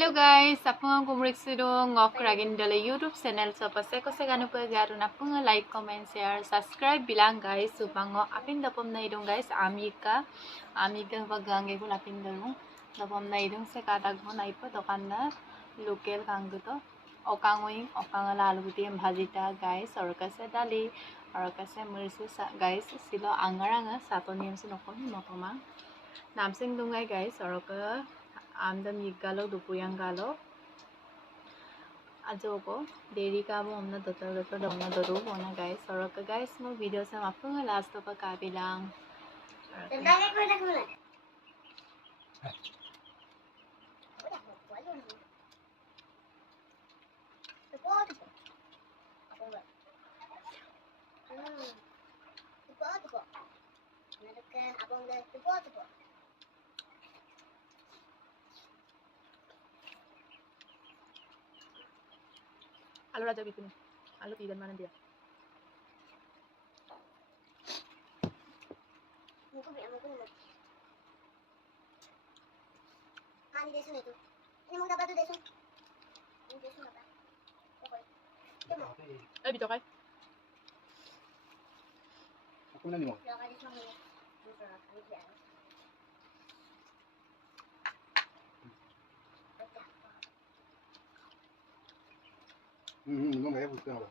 Hello guys, apung kumrik sidong ngok ragin dala YouTube channel so paseko se ganu pa garu na pung like comment share subscribe bilang guys supang ngo apin dapom na idong guys ami deng bagang ego lapin dong dapom na idong se katak mo na ipo dokan na local kang to okang lalu guti bhajita guys or kase dali or kase mirsi guys silo angaranga sato niyam sinokon motoma namsing dungai guys or ka amda migalo dupuyang galo ajogo deri ka mo amna dotor damna doru bona guys or ka guys mo video sa mapung last pa kabilang Alu raja bikin alu tidan mana dia bito kai Aku nanti mau. Nó bé vừa rồi.